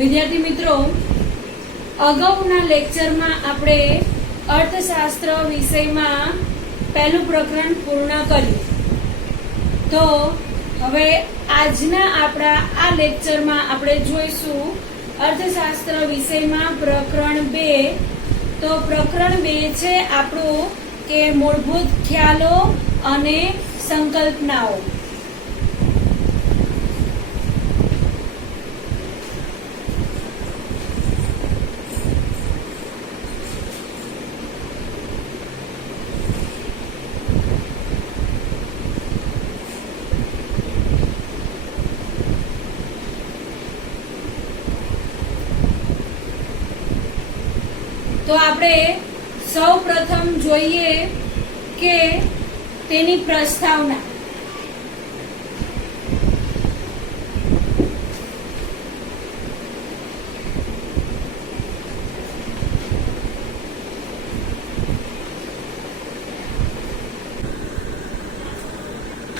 વિદ્યાર્થી મિત્રો, અગાઉના લેક્ચરમાં આપણે અર્થશાસ્ત્ર વિષયમાં પહેલું પ્રકરણ પૂર્ણ કર્યું. તો હવે આજના આપણા આ લેક્ચરમાં આપણે જોઈશું અર્થશાસ્ત્ર વિષયમાં પ્રકરણ 2. તો પ્રકરણ 2 છે આપણું કે મૂળભૂત ખ્યાલો અને સંકલ્પનાઓ. તો આપણે સૌ પ્રથમ જોઈએ કે તેની પ્રસ્તાવના.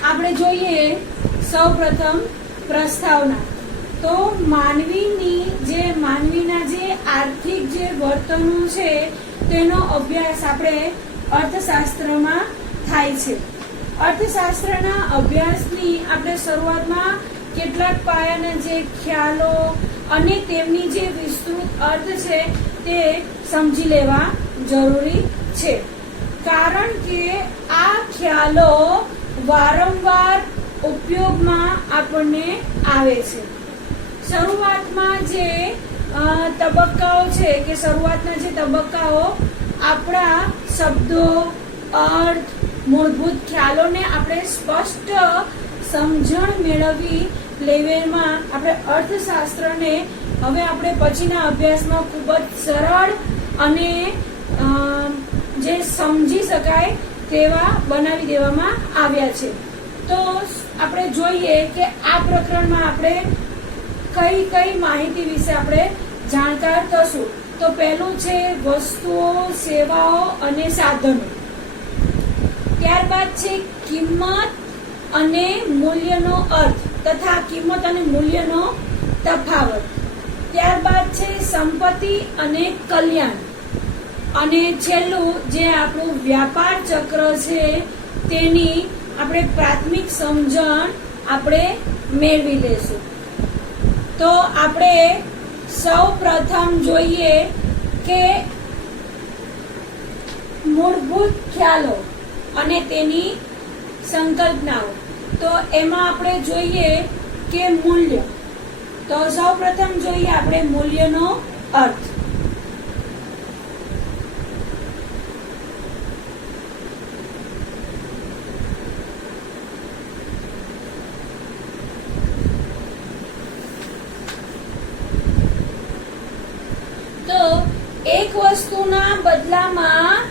આપણે જોઈએ સૌ પ્રથમ પ્રસ્તાવના. તો માનવીના જે આર્થિક જે વર્તનો છે તેનો અભ્યાસ આપણે અર્થશાસ્ત્રમાં થાય છે. અર્થશાસ્ત્રના અભ્યાસની આપણે શરૂઆતમાં કેટલાક પાયાના જે ખ્યાલો અને તેમની જે વિસ્તૃત અર્થ છે તે સમજી લેવા જરૂરી છે, કારણ કે આ ખ્યાલો વારંવાર ઉપયોગમાં આપણને આવે છે. શરૂઆતમાં જે તબક્કાઓ છે કે શરૂઆતના જે તબક્કાઓ આપણા શબ્દો, અર્થ, મૂળભૂત ખ્યાલોને આપણે સ્પષ્ટ સમજણ મેળવી લેવામાં આપણે અર્થશાસ્ત્રને હવે આપણે પછીના અભ્યાસમાં ખૂબ જ સરળ અને જે સમજી શકાય તેવા બનાવી દેવામાં આવ્યા છે. તો આપણે જોઈએ કે આ પ્રકરણમાં આપણે કઈ માહિતી વિશે આપણે જાણકાર થશું. તો પહેલું છે વસ્તુઓ, સેવાઓ અને સાધનો. ત્યારબાદ છે કિંમત અને મૂલ્યનો અર્થ તથા કિંમત અને મૂલ્યનો તફાવત. ત્યારબાદ છે સંપત્તિ અને કલ્યાણ. અને છેલ્લું જે આપણું વ્યાપાર ચક્ર છે તેની આપણે પ્રાથમિક સમજણ આપણે મેળવી લેશું. તો આપણે સૌ પ્રથમ જોઈએ કે મૂળભૂત ખ્યાલો અને તેની સંકલ્પનાઓ. તો એમાં આપણે જોઈએ કે મૂલ્ય. તો સૌ પ્રથમ જોઈએ આપણે મૂલ્યનો અર્થ. એક વસ્તુના બદલામાં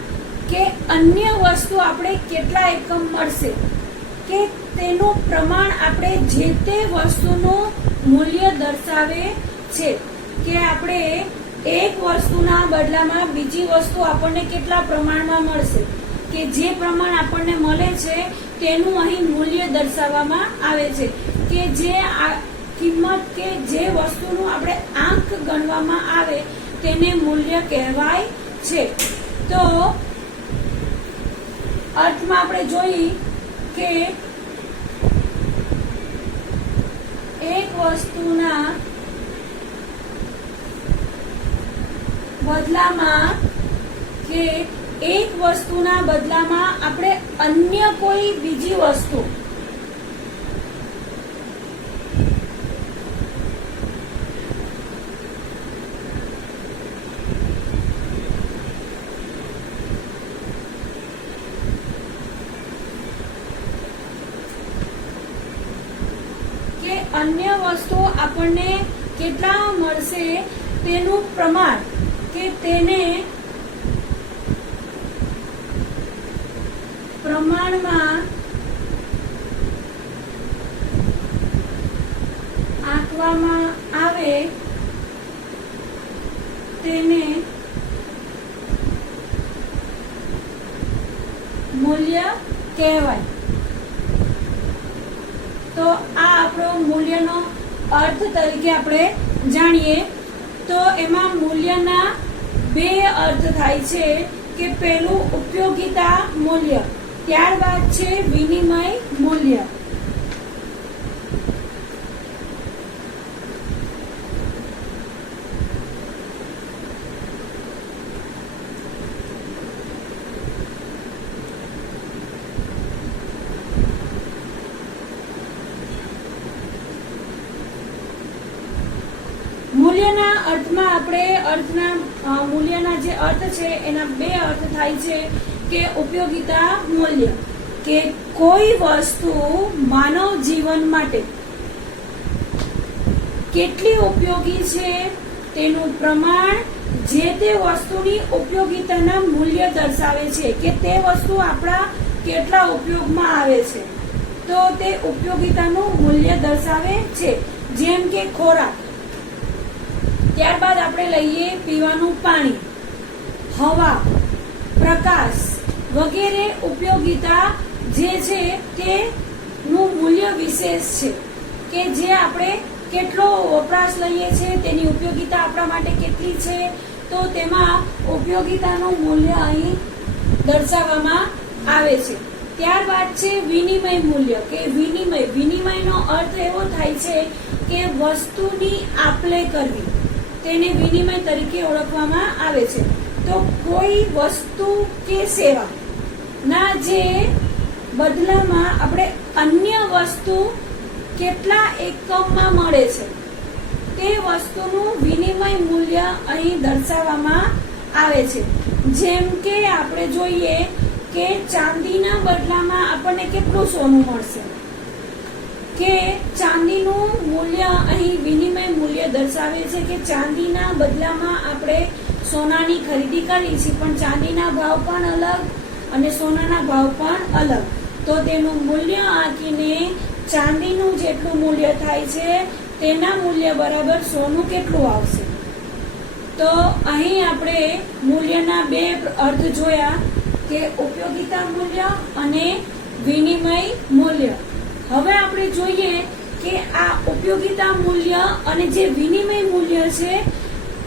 કે અન્ય વસ્તુ આપણે કેટલા એકમ મળશે કે તેનું પ્રમાણ આપણે જે તે વસ્તુનું મૂલ્ય દર્શાવે છે. કે આપણે એક વસ્તુના બદલામાં બીજી વસ્તુ આપણને કેટલા પ્રમાણમાં મળશે કે જે પ્રમાણ આપણને મળે છે તેનું અહીં મૂલ્ય દર્શાવવામાં આવે છે. કે જે કિંમત કે જે વસ્તુનું આપણે આંક ગણવામાં આવે તેને મૂલ્ય કહેવાય છે. તો અર્થમાં આપણે જોઈ કે એક વસ્તુના બદલામાં કે એક વસ્તુના બદલામાં આપણે અન્ય કોઈ બીજી વસ્તુ અન્ય વસ્તુ આપણને કેટલા મળશે તેનું પ્રમાણ કે તેને પ્રમાણમાં આંકવામાં આવે તેને મૂલ્ય કહેવાય. તો આ આપણો મૂલ્યનો અર્થ તરીકે આપણે જાણીએ તો એમાં મૂલ્યના બે અર્થ થાય છે કે પહેલું ઉપયોગિતા મૂલ્ય, ત્યારબાદ છે વિનિમય મૂલ્ય. મૂલ્યના અર્થમાં આપણે મૂલ્યના જે અર્થ છે એના બે અર્થ થાય છે કે ઉપયોગિતા મૂલ્ય, કે કોઈ વસ્તુ માનવ જીવન માટે કેટલી ઉપયોગી છે તેનું પ્રમાણ જે તે વસ્તુની ઉપયોગિતાના મૂલ્ય દર્શાવે છે, કે તે વસ્તુ આપણા કેટલા ઉપયોગમાં આવે છે તો તે ઉપયોગિતાનું મૂલ્ય દર્શાવે છે. જેમ કે ખોરાક, ત્યારબાદ આપણે લઈએ પીવાનું પાણી, હવા, પ્રકાશ વગેરે ઉપયોગિતા જે છે તેનું મૂલ્ય વિશેષ છે, કે જે આપણે કેટલો વપરાશ લઈએ છીએ તેની ઉપયોગિતા આપણા માટે કેટલી છે તો તેમાં ઉપયોગિતાનું મૂલ્ય અહીં દર્શાવવામાં આવે છે. ત્યારબાદ છે વિનિમય મૂલ્ય, કે વિનિમયનો અર્થ એવો થાય છે કે વસ્તુની આપ-લે કરવી, તેને વિનિમય તરીકે ઓળખવામાં આવે છે. તો કોઈ વસ્તુ કે સેવા ના જે બદલામાં આપણે અન્ય વસ્તુ કેટલા એકમમાં મળે છે તે વસ્તુનું વિનિમય મૂલ્ય અહીં દર્શાવવામાં આવે છે. જેમ કે આપણે જોઈએ કે ચાંદીના બદલામાં આપણને કેટલું સોનું મળશે, કે ચાંદીનું મૂલ્ય અહીં વિનિમય મૂલ્ય દર્શાવે છે કે ચાંદીના બદલામાં આપણે સોનાની ખરીદી કરી છે, પણ ચાંદીના ભાવ પણ અલગ અને સોનાના ભાવ પણ અલગ, તો તેનું મૂલ્ય આંકીને ચાંદીનું જેટલું મૂલ્ય થાય છે તેના મૂલ્ય બરાબર સોનું કેટલું આવશે. તો અહીં આપણે મૂલ્યના બે અર્થ જોયા, કે ઉપયોગિતા મૂલ્ય અને વિનિમય મૂલ્ય. હવે આપણે જોઈએ કે આ ઉપયોગિતા મૂલ્ય અને જે વિનિમય મૂલ્ય છે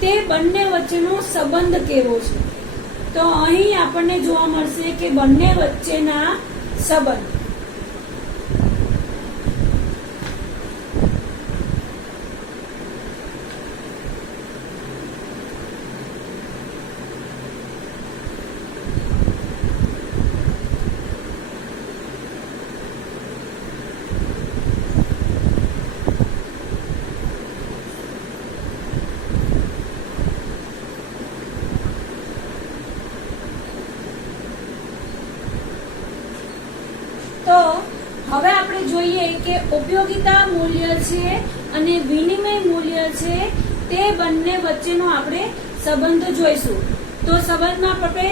તે બંને વચ્ચેનો સંબંધ કેવો છે. તો અહીં આપણને જોવા મળશે કે બંને વચ્ચેના સંબંધ. તો હવે આપણે જોઈએ કે ઉપયોગિતા મૂલ્ય છે અને વિનિમય મૂલ્ય છે તે બંને વચ્ચેનો આપણે સંબંધ જોઈશું. તો સંબંધમાં આપણે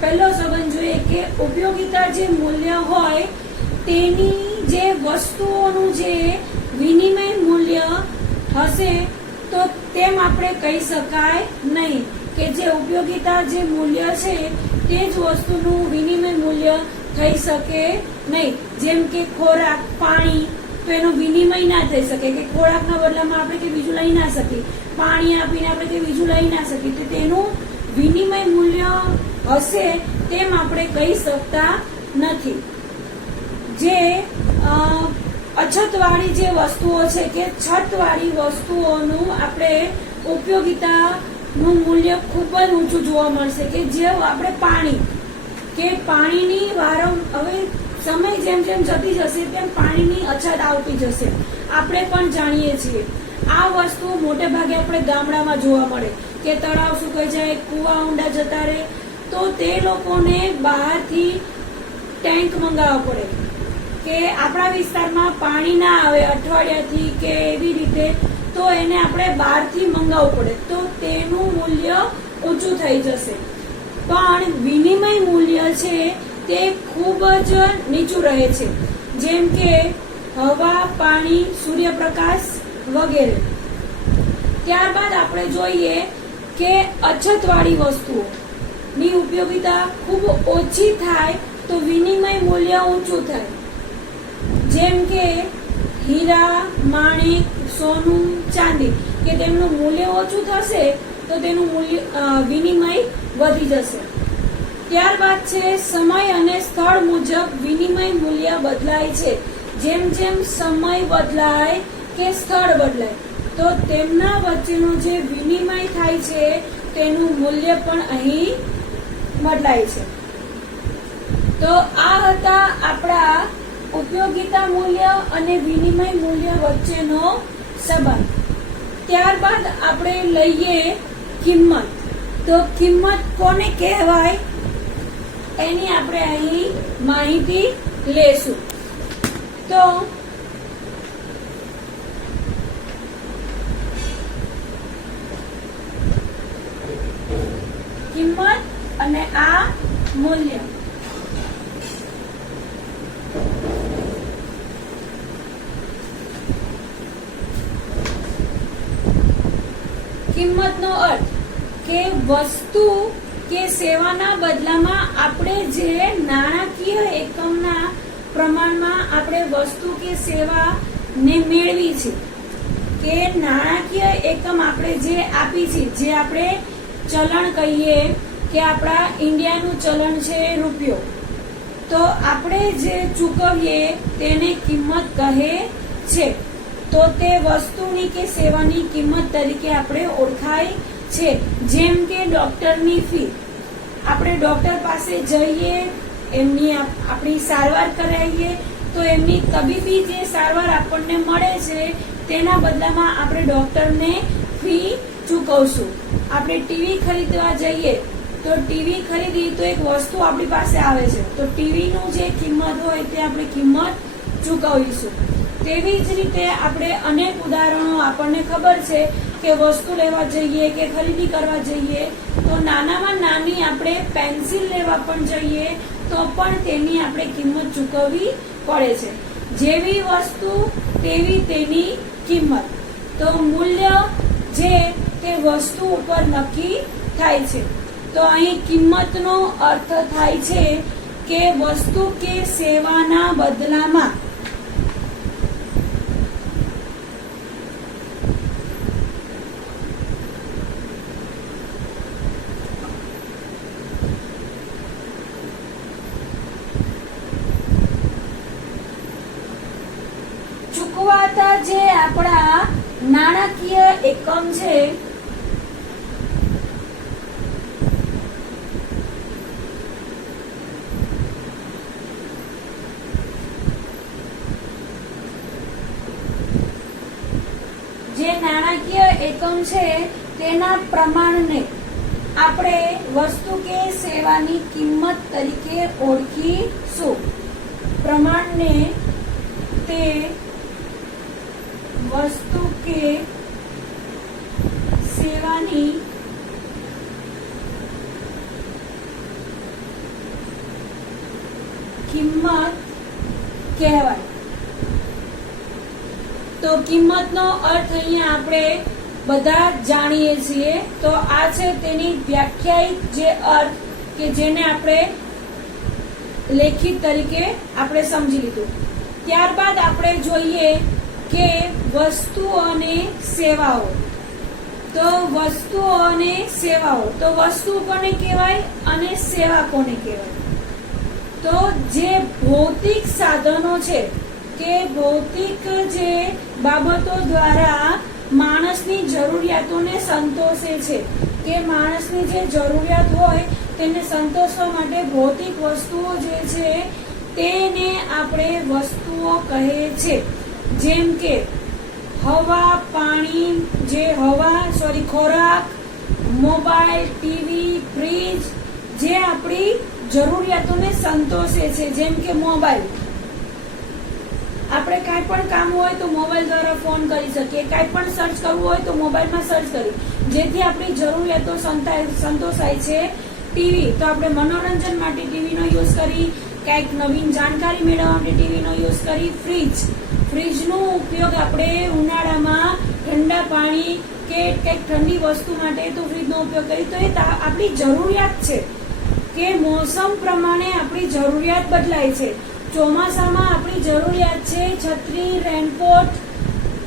પહેલો સંબંધ જોઈએ કે ઉપયોગિતા જે મૂલ્ય હોય તેની જે વસ્તુઓનું જે વિનિમય મૂલ્ય હશે તો તેમ આપણે કહી શકાય નહીં, કે જે ઉપયોગિતા જે મૂલ્ય છે તે જ વસ્તુનું વિનિમય મૂલ્ય થઈ શકે નહીં. જેમ કે ખોરાક, પાણી, તો એનો વિનિમય ના થઈ શકે, કે ખોરાકના બદલામાં આપણે કે બીજું લઈ ના શકીએ, પાણી આપીને આપણે કે બીજું લઈ ના શકીએ, તો તેનું વિનિમય મૂલ્ય હશે તેમ આપણે કહી શકતા નથી. જે અછતવાળી જે વસ્તુઓ છે કે છતવાળી વસ્તુઓનું આપણે ઉપયોગિતાનું મૂલ્ય ખૂબ જ ઊંચું જોવા મળશે, કે જે આપણે પાણી, કે પાણીની હવે સમય જેમ જેમ જતી જશે તેમ પાણીની અછત આવતી જશે. આપણે પણ જાણીએ છીએ આ વસ્તુ મોટે ભાગે આપણે ગામડામાં જોવા મળે, કે તળાવ સુકાઈ જાય, કુવા ઊંડા જતા રહે, તો તે લોકોને બહારથી ટેન્ક મંગાવવા પડે, કે આપણા વિસ્તારમાં પાણી ના આવે અઠવાડિયાથી કે એવી રીતે, તો એને આપણે બહારથી મંગાવવું પડે, તો તેનું મૂલ્ય ઊંચું થઈ જશે. પણ વિનિમય મૂલ્ય છે તે ખૂબ જ નીચું રહે છે, જેમ કે હવા, પાણી, સૂર્યપ્રકાશ વગેરે. ત્યારબાદ આપણે જોઈએ કે અછતવાળી વસ્તુઓની ઉપયોગિતા ખૂબ ઓછી થાય તો વિનિમય મૂલ્ય ઊંચું થાય. જેમ કે હીરા, માણિક, સોનું, ચાંદી કે તેમનું મૂલ્ય ઓછું થશે તો તેનું મૂલ્ય વિનિમય વધી જશે. ત્યારબાદ છે સમય અને સ્થળ મુજબ વિનિમય મૂલ્ય બદલાય છે. જેમ જેમ સમય બદલાય કે સ્થળ બદલાય તો તેમના વચ્ચેનો જે વિનિમય થાય છે તેનું મૂલ્ય પણ અહીં બદલાય છે. તો આ હતા આપણા ઉપયોગિતા મૂલ્ય અને વિનિમય મૂલ્ય વચ્ચેનો સંબંધ. ત્યારબાદ આપણે લઈએ કિંમત. તો કિંમત કોને કહેવાય એની આપણે અહીં માહિતી લેશું. તો કિંમત અને આ મૂલ્ય. કિંમતનો અર્થ કે વસ્તુ કે સેવાના બદલામાં આપણે જે નાણાકીય એકમના પ્રમાણમાં આપણે વસ્તુ કે સેવા ને મેળવી છે કે નાણાકીય એકમ આપણે જે આપી છે, જે આપણે ચલણ કહીએ કે આપણા ઇન્ડિયાનું ચલણ છે રૂપિયો, તો આપણે જે ચૂકવીએ તેને કિંમત કહે છે. તો તે વસ્તુની કે સેવાની કિંમત તરીકે આપણે ઓળખાય છે. જેમ કે ડોક્ટરની ફી, આપણે ડોક્ટર પાસે જઈએ, એમની આપણી સારવાર કરાવીએ તો એમની તબીબી જે સારવાર આપણને મળે છે તેના બદલામાં આપણે ડોક્ટરને ફી ચૂકવશું. આપણે ટીવી ખરીદવા જઈએ તો ટીવી ખરીદી તો એક વસ્તુ આપણી પાસે આવે છે, તો ટીવીનું જે કિંમત હોય તે આપણે કિંમત ચૂકવીશું. તેવી જ રીતે આપણે અનેક ઉદાહરણો આપણને ખબર છે કે વસ્તુ લેવા જઈએ કે ખરીદી કરવા જઈએ તો નાનામાં નાની આપણે પેન્સિલ લેવા પણ જઈએ તો પણ તેની આપણે કિંમત ચૂકવવી પડે છે. જેવી વસ્તુ તેવી તેની કિંમત. તો મૂલ્ય જે તે વસ્તુ ઉપર નક્કી થાય છે. તો અહીં કિંમતનો અર્થ થાય છે કે વસ્તુ કે સેવાના બદલામાં ચૂકવાતા જે આપણા નાણાકીય એકમ છે તેના પ્રમાણને આપણે વસ્તુ કે સેવાની કિંમત તરીકે ઓળખીશું. પ્રમાણને તે વસ્તુ કે સેવાની કિંમત કહેવાય. તો કિંમતનો અર્થ અહીંયા આપણે બધા જાણીએ છીએ. તો આ છે તેની વ્યાખ્યાયિત જે અર્થ કે જેને આપણે લેખિત તરીકે આપણે સમજી લીધું. ત્યારબાદ આપણે જોઈએ કે વસ્તુઓ અને સેવાઓ. તો વસ્તુઓ અને સેવાઓ, તો વસ્તુ કોને કહેવાય અને સેવા કોને કહેવાય? તો જે ભૌતિક સાધનો છે કે ભૌતિક જે બાબતો દ્વારા માણસની જરૂરિયાતોને સંતોષે છે, કે માણસની જે જરૂરિયાત હોય તેને સંતોષવા માટે ભૌતિક વસ્તુઓ જે છે તેને આપણે વસ્તુઓ કહે છે. જેમ કે હવા, પાણી, ખોરાક, મોબાઈલ, ટીવી, ફ્રીજ જે આપણી જરૂરિયાતોને સંતોષે છે. જેમ કે મોબાઈલ, આપણે કાંઈ પણ કામ હોય તો મોબાઈલ દ્વારા ફોન કરી શકીએ, કાંઈ પણ સર્ચ કરવું હોય તો મોબાઈલમાં સર્ચ કરી, જેથી આપણી જરૂરિયાતો સંતોષાય છે. ટીવી, તો આપણે મનોરંજન માટે ટીવીનો યુઝ કરી, કંઈક નવીન જાણકારી મેળવવા માટે ટીવીનો યુઝ કરી. ફ્રીજનો ઉપયોગ આપણે ઉનાળામાં ઠંડા પાણી કે કંઈક ઠંડી વસ્તુ માટે તો ફ્રીજનો ઉપયોગ કરી. તો એ આપણી જરૂરિયાત છે કે મોસમ પ્રમાણે આપણી જરૂરિયાત બદલાય છે. ચોમાસામાં આપણી જરૂરિયાત છે છત્રી, રેનકોટ,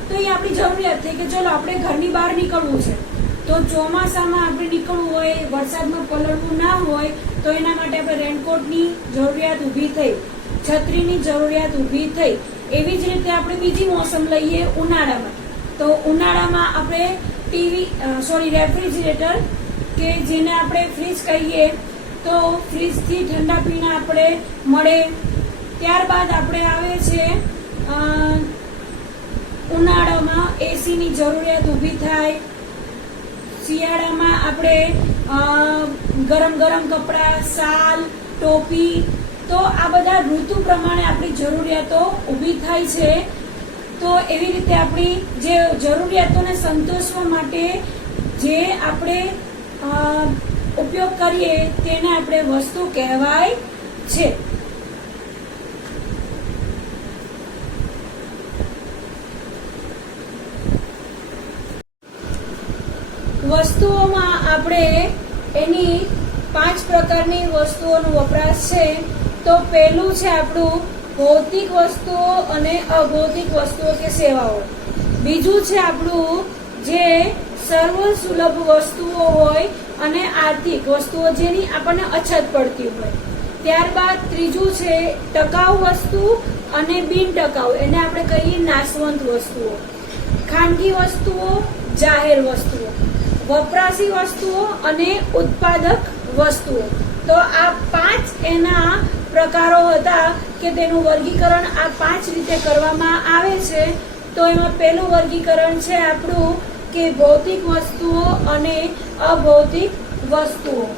તો એ આપણી જરૂરિયાત થઈ કે ચલો આપણે ઘરની બહાર નીકળવું છે, તો ચોમાસામાં આપણે નીકળવું હોય, વરસાદમાં પલળવું ના હોય, તો એના માટે આપણે રેનકોટની જરૂરિયાત ઊભી થઈ, છત્રીની જરૂરિયાત ઊભી થઈ. એવી જ રીતે આપણે બીજી મોસમ લઈએ ઉનાળામાં, તો ઉનાળામાં આપણે રેફ્રિજરેટર કે જેને આપણે ફ્રીજ કહીએ, તો ફ્રીજથી ઠંડા પીણા આપણે મળે. ત્યારબાદ આપણે આવે છે ઉનાળામાં એસીની જરૂરિયાત ઊભી થાય. શિયાળામાં આપણે ગરમ ગરમ કપડાં, શાલ, ટોપી, તો આ બધા ઋતુ પ્રમાણે આપણી જરૂરિયાતો ઊભી થાય છે. તો એવી રીતે આપણી જે જરૂરિયાતોને સંતોષવા માટે જે આપણે ઉપયોગ કરીએ તેને આપણે વસ્તુ કહેવાય છે. વસ્તુઓમાં આપણે એની 5 પ્રકારની વસ્તુઓનો વપરાશ છે. તો પહેલું છે આપણું ભૌતિક વસ્તુઓ અને અભૌતિક વસ્તુઓ કે સેવાઓ. બીજું છે આપણું જે સર્વ સુલભ વસ્તુઓ હોય અને આર્થિક વસ્તુઓ જેની આપણને અછત પડતી હોય. ત્યારબાદ ત્રીજું છે ટકાઉ વસ્તુ અને બિન ટકાઉ, એને આપણે કહીએ નાશવંત વસ્તુઓ. ખાનગી વસ્તુઓ, જાહેર વસ્તુઓ, વપરાશી વસ્તુઓ અને ઉત્પાદક વસ્તુઓ. તો આ 5 એના પ્રકારો હતા કે તેનું વર્ગીકરણ આ 5 રીતે કરવામાં આવે છે. તો એમાં પહેલું વર્ગીકરણ છે આપણું કે ભૌતિક વસ્તુઓ અને અભૌતિક વસ્તુઓ.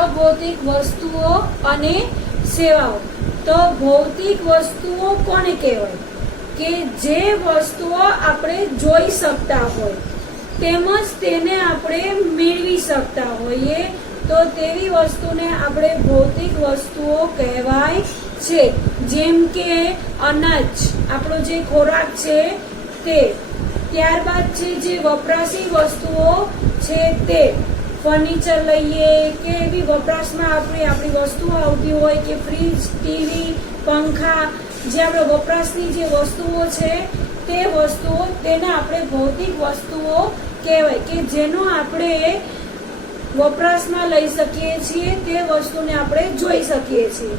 અભૌતિક વસ્તુઓ અને સેવાઓ. તો ભૌતિક વસ્તુઓ કોને કહેવાય કે જે વસ્તુઓ આપણે જોઈ શકતા હોય તેમજ તેને આપણે મેળવી શકતા હોઈએ, તો તેવી વસ્તુને આપણે ભૌતિક વસ્તુઓ કહેવાય છે. જેમ કે અનાજ, આપણો જે ખોરાક છે તે. ત્યારબાદ છે જે વપરાશી વસ્તુઓ છે તે, ફર્નિચર લઈએ કે એવી વપરાશમાં આપણી વસ્તુઓ આવતી હોય કે ફ્રીજ, ટીવી, પંખા, જે આપણે વપરાશની જે વસ્તુઓ છે તે વસ્તુઓ, તેને આપણે ભૌતિક વસ્તુઓ કહેવાય કે જેનો આપણે વપરાશમાં લઈ શકીએ છીએ, તે વસ્તુને આપણે જોઈ શકીએ છીએ.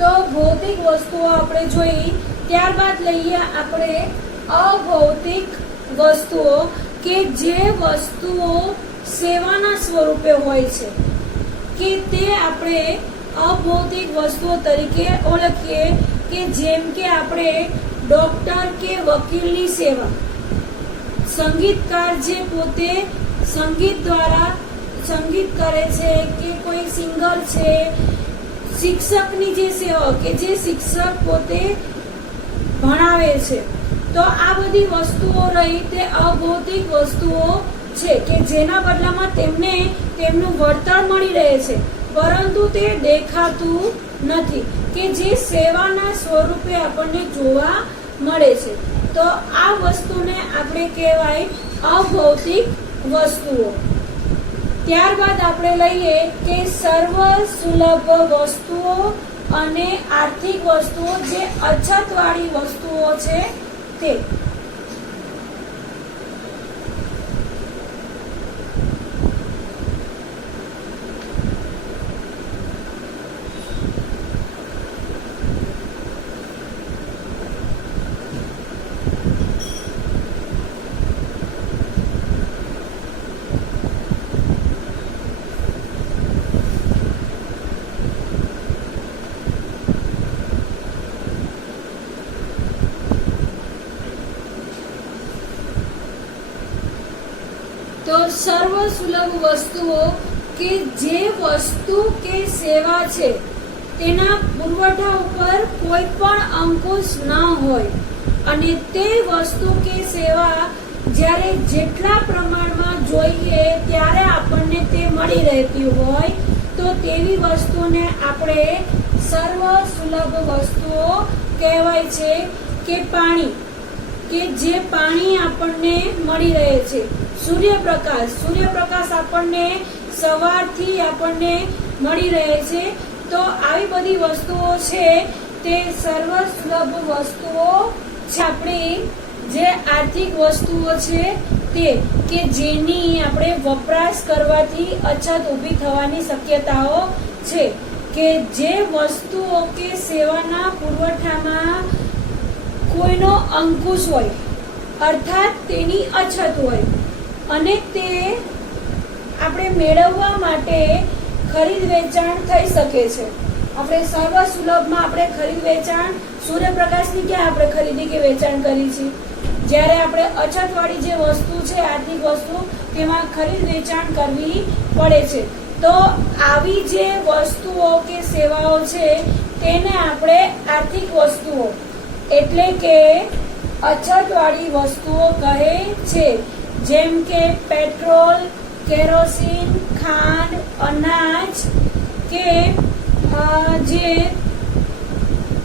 તો ભૌતિક વસ્તુઓ આપણે જોઈ. ત્યારબાદ લઈએ આપણે અભૌતિક વસ્તુઓ કે જે વસ્તુઓ સેવાના સ્વરૂપે હોય છે, કે તે આપણે અભૌતિક વસ્તુઓ તરીકે ઓળખીએ. કે જેમ કે આપણે ડોક્ટર કે વકીલની સેવા, સંગીતકાર જે પોતે સંગીત દ્વારા સંગીત કરે છે, કે કોઈ સિંગર છે, શિક્ષકની જે સેવા કે જે શિક્ષક પોતે ભણાવે છે. તો આ બધી વસ્તુઓ રહી તે અભૌતિક વસ્તુઓ છે કે જેના બદલામાં તેમને તેમનું વળતર મળી રહે છે, પરંતુ તે દેખાતું નથી, કે જે સેવાના સ્વરૂપે આપણને જોવા મળે છે. તો આ વસ્તુને આપણે કહેવાય અભૌતિક વસ્તુઓ. ત્યારબાદ આપણે લઈએ કે સર્વ સુલભ વસ્તુઓ અને આર્થિક વસ્તુઓ, જે અછતવાળી વસ્તુઓ છે તે. તો સર્વ સુલભ વસ્તુઓ કે જે વસ્તુ કે સેવા છે તેના પુરવઠા ઉપર કોઈ પણ અંકુશ ન હોય, અને તે વસ્તુ કે સેવા જ્યારે જેટલા પ્રમાણમાં જોઈએ ત્યારે આપણને તે મળી રહેતી હોય તો તેવી વસ્તુને આપણે સર્વ સુલભ વસ્તુઓ કહેવાય છે. કે પાણી, કે જે પાણી આપણને મળી રહે છે. સૂર્યપ્રકાશ આપણને સવારથી આપણને મળી રહે છે. તો આવી બધી વસ્તુઓ છે તે સર્વ સુલભ વસ્તુઓ છે. આપણી જે આર્થિક વસ્તુઓ છે તે કે જેની આપણે વપરાશ કરવાથી અછત ઊભી થવાની શક્યતાઓ છે. કે જે વસ્તુઓ કે સેવાના પુરવઠામાં કોઈનો અંકુશ હોય અર્થાત તેની અછત હોય અને તે આપણે મેળવવા માટે ખરીદ વેચાણ થઈ શકે છે. આપણે સર્વ સુલભમાં આપણે ખરીદ વેચાણ સૂર્યપ્રકાશની ક્યાં આપણે ખરીદી કે વેચાણ કરી છે. જ્યારે આપણે અછતવાળી જે વસ્તુ છે આર્થિક વસ્તુ તેમાં ખરીદ વેચાણ કરવી પડે છે. તો આવી જે વસ્તુઓ કે સેવાઓ છે તેને આપણે આર્થિક વસ્તુઓ એટલે કે અછતવાળી વસ્તુઓ કહે છે. જેમ કે પેટ્રોલ, કેરોસીન, ખાંડ, અનાજ કે જે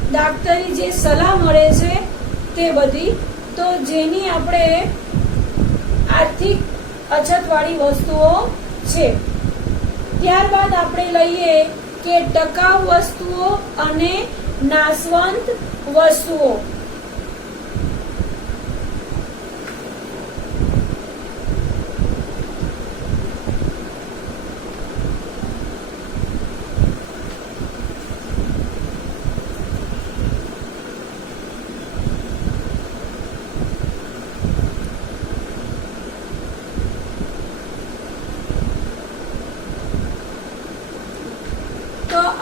ડાક્ટરી જે સલાહ મળે છે તે બધી, તો જેની આપણે આર્થિક અછતવાળી વસ્તુઓ છે. ત્યારબાદ આપણે લઈએ કે ટકાઉ વસ્તુઓ અને નાશવંત વસ્તુઓ.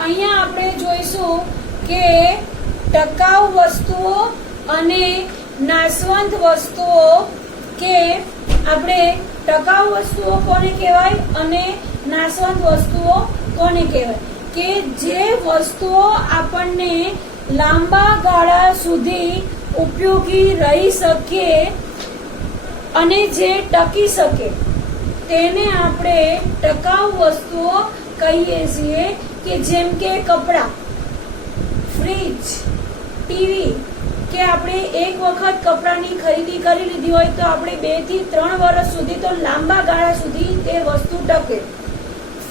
અહીંયા આપણે જોઈશું કે ટકાઉ વસ્તુઓ અને નાશવંત વસ્તુઓ. કે આપણે ટકાઉ વસ્તુઓ કોને કહેવાય અને નાશવંત વસ્તુઓ કોને કહેવાય. કે જે વસ્તુઓ આપણને લાંબા ગાળા સુધી ઉપયોગી રહી શકે અને જે ટકી શકે તેને આપણે ટકાઉ વસ્તુઓ કહીએ છીએ. કે જેમ કે કપડાં, ફ્રીજ, ટીવી કે આપણે એક વખત કપડાની ખરીદી કરી લીધી હોય તો આપણે 2 થી 3 વર્ષ સુધી તો લાંબા ગાળા સુધી તે વસ્તુ ટકે.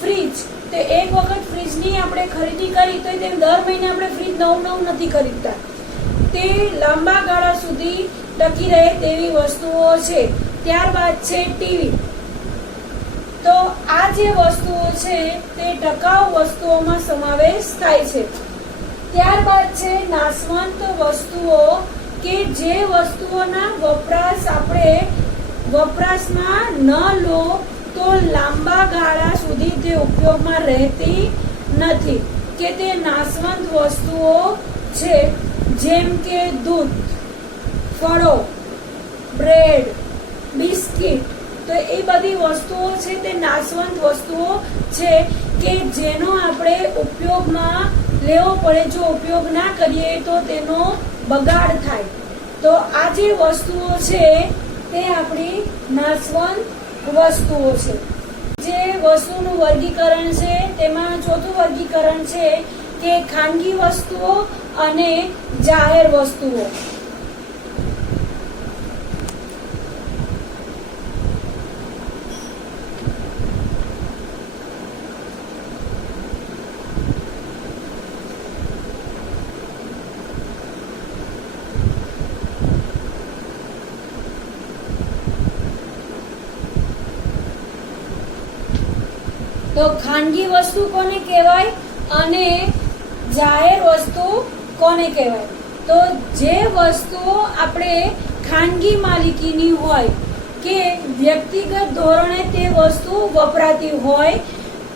ફ્રીજ તો એક વખત ફ્રીજની આપણે ખરીદી કરી તો તેમ દર મહિને આપણે ફ્રીજ નવું નથી ખરીદતા. તે લાંબા ગાળા સુધી ટકી રહે તેવી વસ્તુઓ છે. ત્યારબાદ છે ટીવી. તો આ જે વસ્તુઓ છે તે ટકાઉ વસ્તુઓમાં સમાવેશ થાય છે. ત્યારબાદ છે નાશવંત વસ્તુઓ. કે જે વસ્તુઓના વપરાશ આપણે વપરાશમાં ન લો તો લાંબા ગાળા સુધી તે ઉપયોગમાં રહેતી નથી. કે તે નાશવંત વસ્તુઓ છે. જેમ કે દૂધ, ફળો, બ્રેડ, બિસ્કિટ. તો એ બધી વસ્તુઓ છે તે નાશવંત વસ્તુઓ છે કે જેનો આપણે ઉપયોગમાં લેવો પડે. જો ઉપયોગ ના કરીએ તો તેનો બગાડ થાય. તો આ જે વસ્તુઓ છે તે આપણી નાશવંત વસ્તુઓ છે. જે વસ્તુનું વર્ગીકરણ છે તેમાં ચોથું વર્ગીકરણ છે કે ખાનગી વસ્તુઓ અને જાહેર વસ્તુઓ. તો ખાનગી વસ્તુ કોને કહેવાય અને જાહેર વસ્તુ કોને કહેવાય. તો જે વસ્તુઓ આપણે ખાનગી માલિકીની હોય કે વ્યક્તિગત ધોરણે તે વસ્તુ વપરાતી હોય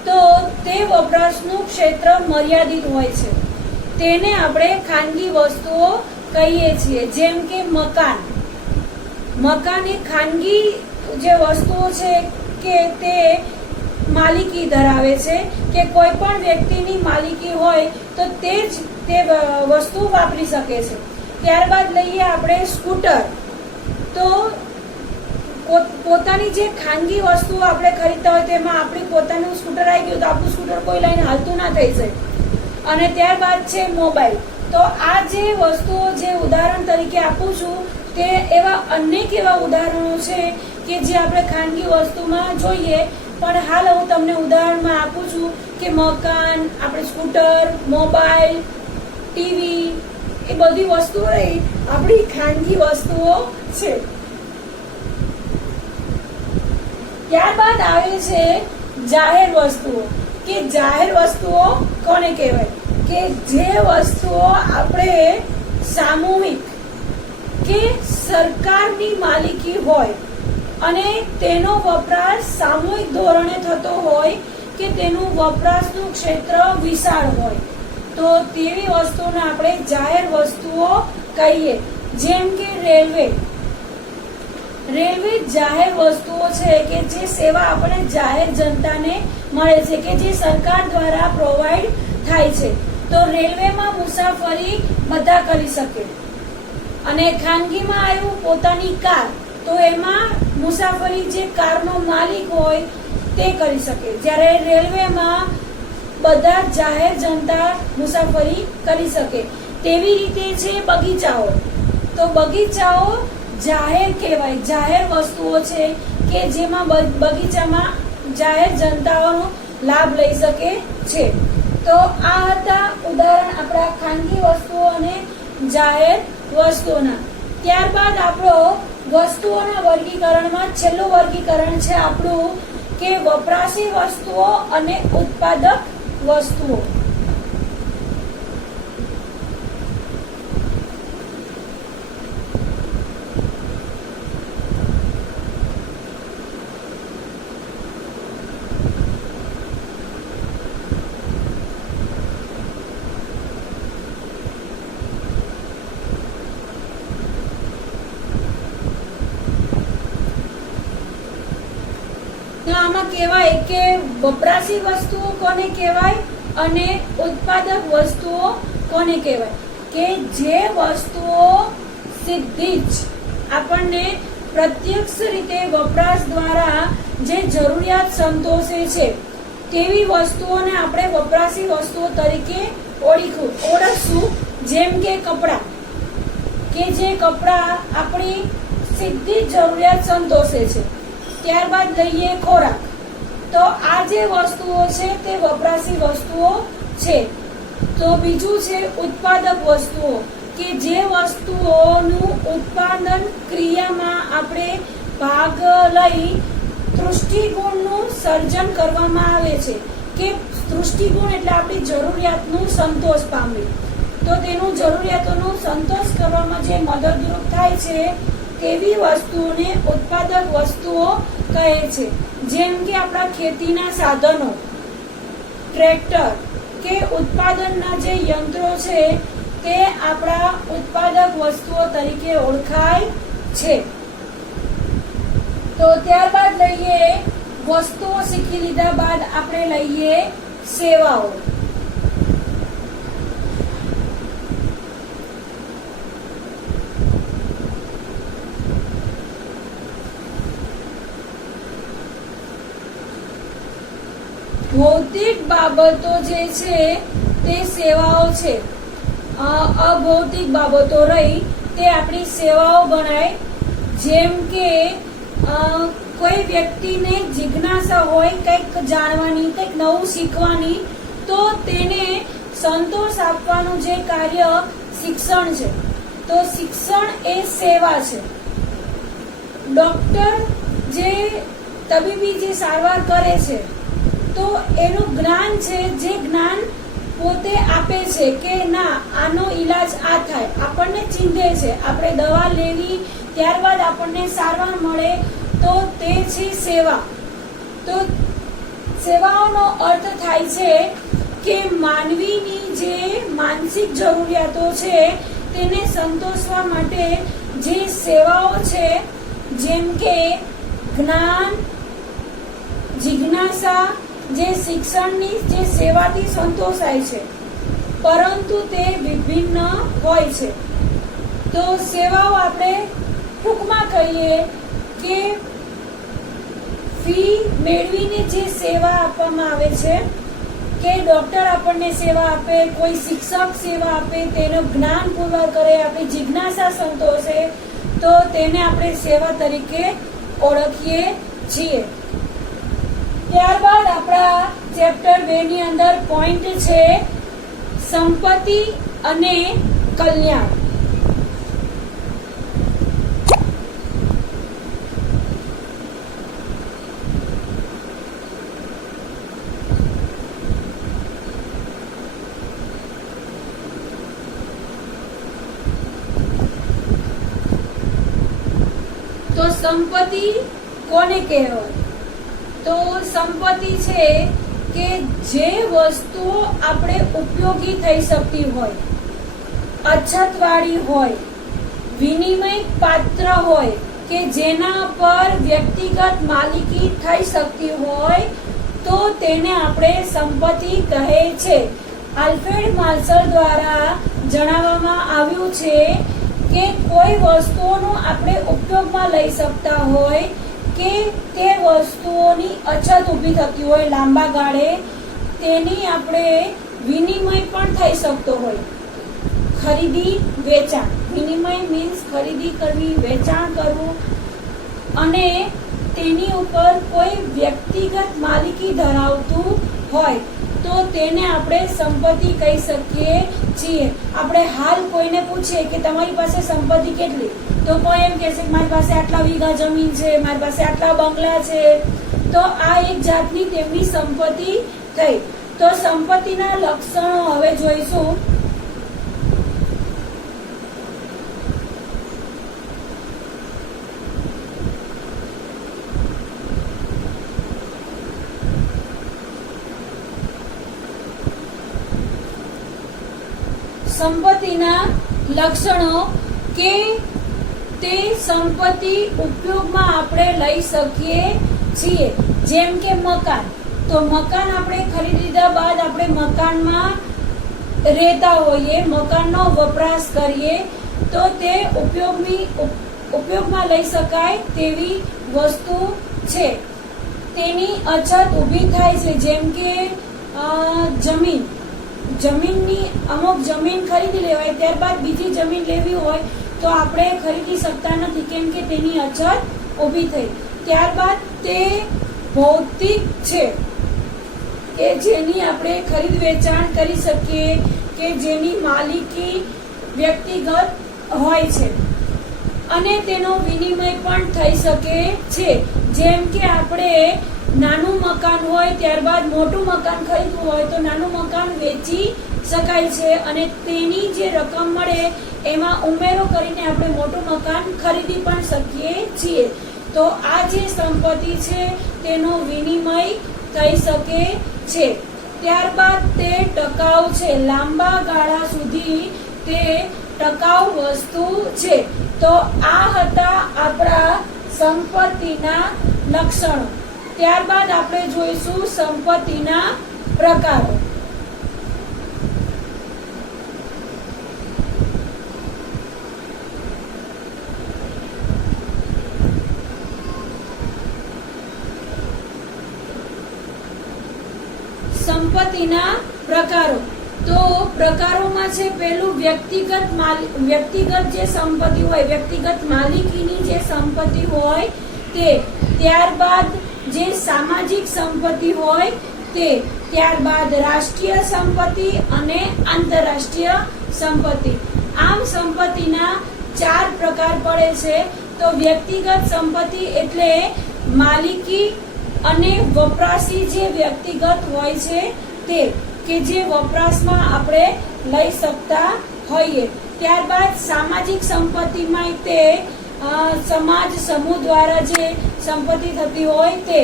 તો તે વપરાશનું ક્ષેત્ર મર્યાદિત હોય છે તેને આપણે ખાનગી વસ્તુઓ કહીએ છીએ. જેમ કે મકાન એ ખાનગી જે વસ્તુઓ છે કે તે માલિકી ધરાવે છે કે કોઈ પણ વ્યક્તિની માલિકી હોય તો તે જ તે વસ્તુ વાપરી શકે છે. ત્યારબાદ લઈએ આપણે સ્કૂટર. તો પોતાની જે ખાનગી વસ્તુઓ આપણે ખરીદતા હોય તેમાં આપણી પોતાનું સ્કૂટર આવી ગયું તો આપણું સ્કૂટર કોઈ લઈને હાલતું ના થઈ જાય. અને ત્યારબાદ છે મોબાઈલ. તો આ જે વસ્તુઓ જે ઉદાહરણ તરીકે આપું છું તે એવા અનેક એવા ઉદાહરણો છે કે જે આપણે ખાનગી વસ્તુમાં જોઈએ, પણ હાલ હું તમને ઉદાહરણમાં આપું છું કે મકાન, આપણે સ્કૂટર, મોબાઈલ, ટીવી, એ બધી વસ્તુઓ આપણી ખાનગી વસ્તુઓ છે. ત્યારબાદ આવે છે જાહેર વસ્તુઓ. કે જાહેર વસ્તુઓ કોને કહેવાય? કે જે વસ્તુઓ આપણે સામૂહિક કે સરકારની માલિકી હોય અને તેનો વપરાશ સામૂહિક ધોરણે થતો હોય કે તેનું વપરાશનું ક્ષેત્ર વિશાળ હોય, તો તેવી વસ્તુને આપણે જાહેર વસ્તુઓ કહીએ. જેમ કે રેલવે જાહેર વસ્તુઓ છે કે જે સેવા આપણે જાહેર જનતાને મળે છે, કે જે સરકાર દ્વારા પ્રોવાઈડ થાય છે. તો રેલવેમાં મુસાફરી બધા કરી શકે. અને ખાનગીમાં આવ્યું પોતાની કાર, તો એમાં મુસાફરી જે કારનો માલિક હોય તે કરી શકે. જ્યારે રેલવેમાં બધા જાહેર જનતા મુસાફરી કરી શકે. તેવી રીતે છે બગીચાઓ. તો બગીચાઓ જાહેર કહેવાય, જાહેર વસ્તુઓ છે કે જેમાં બગીચામાં જાહેર જનતાઓનો લાભ લઈ શકે છે. તો આ હતા ઉદાહરણ આપણા ખાનગી વસ્તુઓ અને જાહેર વસ્તુઓના. ત્યારબાદ આપણો વસ્તુઓના વર્ગીકરણમાં છેલ્લું વર્ગીકરણ છે આપણું કે વપરાશી વસ્તુઓ અને ઉત્પાદક વસ્તુઓ. આમાં કહેવાય કે વપરાશી વસ્તુઓ કોને કહેવાય અને ઉત્પાદક વસ્તુઓ કોને કહેવાય? કે જે વસ્તુઓ સીધી જ આપણને પ્રત્યક્ષ રીતે વપરાશ દ્વારા જે જરૂરિયાત સંતોષે છે તેવી વસ્તુઓને આપણે વપરાશી વસ્તુઓ તરીકે ઓળખશું. જેમ કે કપડાં, કે જે કપડાં આપણી સીધી જરૂરિયાત સંતોષે છે. ત્યારબાદ લઈએ ખોરાક. તો આ જે વસ્તુઓ છે તે વપરાશી વસ્તુઓ છે. તો બીજું છે ઉત્પાદક વસ્તુઓ, કે જે વસ્તુઓનું ઉત્પાદન ક્રિયામાં આપણે ભાગ લઈ તૃષ્ટિગુણનું સર્જન કરવામાં આવે છે. કે તૃષ્ટિગુણ એટલે આપણી જરૂરિયાતનું સંતોષ પામે, તો તેનું જરૂરિયાતોનું સંતોષ કરવામાં જે મદદરૂપ થાય છે તેવી વસ્તુઓને ઉત્પાદક વસ્તુઓ કહે છે. જેમ કે આપણા ખેતીના સાધનો, ટ્રેક્ટર કે ઉત્પાદનના જે યંત્રો છે તે આપણા ઉત્પાદક વસ્તુઓ તરીકે ઓળખાય છે. તો ત્યારબાદ લઈએ વસ્તુઓ શીખી લીધા બાદ આપણે લઈએ સેવાઓ. ભૌતિક બાબતો જે છે તે સેવાઓ છે. અભૌતિક બાબતો રહી તે આપણી સેવાઓ ગણાય. જેમ કે કોઈ વ્યક્તિને જિજ્ઞાસા હોય કંઈક જાણવાની, કંઈક નવું શીખવાની, તો તેને સંતોષ આપવાનું જે કાર્ય શિક્ષણ છે. તો શિક્ષણ એ સેવા છે. ડોક્ટર જે તબીબી જે સારવાર કરે છે તો એનું જ્ઞાન છે, જે જ્ઞાન પોતે આપે છે કે ના આનો ઈલાજ આ થાય, આપણને ચીંધે છે, આપણે દવા લેવી ત્યારબાદ આપણને સારવાર મળે, તો તે છે સેવા. તો સેવાઓનો અર્થ થાય છે કે માનવીની જે માનસિક જરૂરિયાતો છે તેને સંતોષવા માટે જે સેવાઓ છે, જેમ કે જ્ઞાન, જિજ્ઞાસા, જે શિક્ષણની જે સેવાથી સંતોષાય છે, પરંતુ તે વિભિન્ન હોય છે. તો સેવાઓ આપણે ટૂંકમાં કહીએ કે ફી મેળવીને જે સેવા આપવામાં આવે છે, કે ડોક્ટર આપણને સેવા આપે, કોઈ શિક્ષક સેવા આપે, તેનું જ્ઞાન પૂર્ણ કરે, આપણી જિજ્ઞાસા સંતોષે, તો તેને આપણે સેવા તરીકે ઓળખીએ છીએ. ત્યારબાદ આપણા ચેપ્ટર 2 ની અંદર પોઈન્ટ છે સંપત્તિ અને કલ્યાણ. તો સંપત્તિ કોને કહેવાય? તો સંપત્તિ છે કે જે વસ્તુઓ આપણે ઉપયોગી થઈ શકતી હોય, અછતવાળી હોય, વિનિમય પાત્ર હોય, કે જેના પર વ્યક્તિગત માલિકી થઈ શકતી હોય, તો તેને આપણે સંપત્તિ કહે છે. આલ્ફ્રેડ માર્શલ દ્વારા જણાવવામાં આવ્યું છે કે કોઈ વસ્તુઓનો આપણે ઉપયોગમાં લઈ શકતા હોય કે તે વસ્તુઓની અછત ઊભી થતી હોય લાંબા ગાળે, તેની આપણે વિનિમય પણ થઈ શકતો હોય. ખરીદી વેચાણ, વિનિમય મીન્સ ખરીદી કરવી, વેચાણ કરવું, અને તેની ઉપર કોઈ વ્યક્તિગત માલિકી ધરાવતું હોય તો તેને આપણે સંપત્તિ કહી શકીએ છીએ. આપણે હાલ કોઈને પૂછીએ કે તમારી પાસે સંપત્તિ કેટલી, તો કોઈ એમ કહેશે કે મારી પાસે આટલા વીઘા જમીન છે, મારી પાસે આટલા બંગલા છે, તો આ એક જાતની તેમની સંપત્તિ થઈ. તો સંપત્તિના લક્ષણો હવે જોઈશું. સંપત્તિના લક્ષણો કે તે સંપત્તિ ઉપયોગમાં આપણે લઈ શકીએ છીએ. જેમ કે મકાન, તો મકાન આપણે ખરીદી લીધા બાદ આપણે મકાનમાં રહેતા હોઈએ, મકાનનો વપરાશ કરીએ, તો તે ઉપયોગમાં લઈ શકાય તેવી વસ્તુ છે. તેની અછત ઊભી થાય છે, જેમ કે જમીનની અમુક જમીન ખરીદી લેવાય, ત્યારબાદ બીજી જમીન લેવી હોય તો આપણે ખરીદી શકતા નથી, કેમ કે તેની અછત ઊભી થઈ. ત્યારબાદ તે ભૌતિક છે કે જેની આપણે ખરીદ વેચાણ કરી શકીએ, કે જેની માલિકી વ્યક્તિગત હોય છે અને તેનો વિનિમય પણ થઈ શકે છે. જેમ કે આપણે નાનું મકાન હોય ત્યારબાદ મોટું મકાન ખરીદવું હોય તો નાનું મકાન વેચી શકાય છે અને તેની જે રકમ મળે એમાં ઉમેરો કરીને આપણે મોટું મકાન ખરીદી પણ શકીએ છીએ. તો આ જે સંપત્તિ છે તેનો વિનિમય થઈ શકે છે. ત્યારબાદ તે ટકાઉ છે, લાંબા ગાળા સુધી તે ટકાઉ વસ્તુ છે. તો આ હતા આપણા સંપત્તિના લક્ષણો. ત્યારબાદ આપણે જોઈશું સંપત્તિના પ્રકારો. સંપત્તિના પ્રકારો, તો પ્રકારોમાં છે પેલું વ્યક્તિગત જે સંપત્તિ હોય, વ્યક્તિગત માલિકીની જે સંપત્તિ હોય તે, ત્યારબાદ જે સામાજિક સંપત્તિ હોય તે, ત્યારબાદ રાષ્ટ્રીય સંપત્તિ અને આંતરરાષ્ટ્રીય સંપત્તિ. આમ સંપત્તિના 4 પ્રકાર પડે છે. તો વ્યક્તિગત સંપત્તિ એટલે માલિકી અને વપરાશી જે વ્યક્તિગત હોય છે તે, કે જે વપરાશમાં આપણે લઈ શકતા હોઈએ. ત્યારબાદ સામાજિક સંપત્તિમાં તે સમાજ સમૂહ દ્વારા જે સંપત્તિ થતી હોય તે.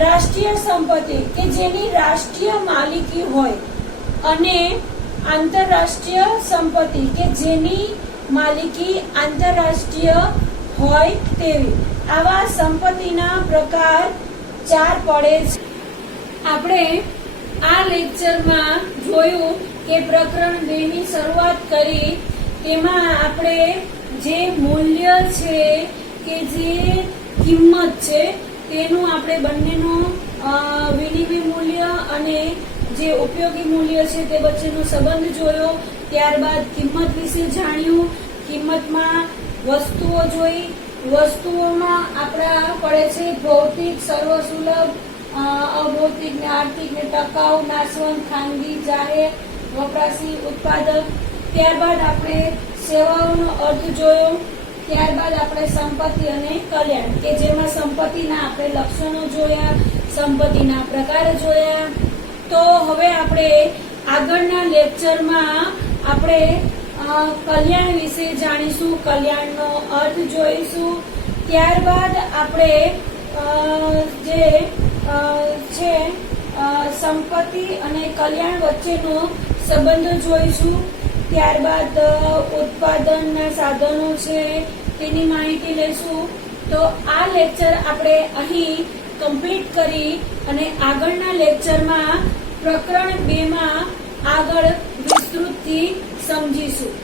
રાષ્ટ્રીય સંપત્તિ કે જેની રાષ્ટ્રીય માલિકી હોય, અને આંતરરાષ્ટ્રીય સંપત્તિ કે જેની માલિકી આંતરરાષ્ટ્રીય હોય તેવી. આવા સંપત્તિના પ્રકાર 4 પડે છે. આપણે આ લેક્ચરમાં જોયું કે પ્રકરણ 2 ની શરૂઆત કરી, તેમાં આપણે જે મૂલ્ય છે કે જે કિંમત છે તેનું આપણે બંનેનું વિનિમય મૂલ્ય અને જે ઉપયોગી મૂલ્ય છે તે વચ્ચેનો સંબંધ જોયો. ત્યારબાદ કિંમત વિશે જાણ્યું. કિંમતમાં વસ્તુઓ જોઈ. વસ્તુઓમાં આપણા પડે છે ભૌતિક, સર્વસુલભ, અભૌતિક ને આર્થિક ને ટકાઉ, નાશવંત, ખાનગી, જાહેર, વપરાશી, ઉત્પાદક. ત્યારબાદ આપણે સેવાઓનો અર્થ જોયો. ત્યારબાદ આપણે સંપત્તિ અને કલ્યાણ કે જેમાં સંપત્તિના આપણે લક્ષણો જોયા, સંપત્તિના પ્રકાર જોયા. તો હવે આપણે આગળના લેક્ચરમાં આપણે કલ્યાણ વિશે જાણીશું, કલ્યાણનો અર્થ જોઈશું. ત્યારબાદ આપણે જે છે સંપત્તિ અને કલ્યાણ વચ્ચેનો સંબંધ જોઈશું. ત્યારબાદ ઉત્પાદનના સાધનો છે તેની માહિતી લઈશું. તો આ લેક્ચર આપણે અહીં કમ્પ્લીટ કરી અને આગળના લેક્ચરમાં પ્રકરણ 2 માં આગળ વિસ્તૃતથી સમજીશું.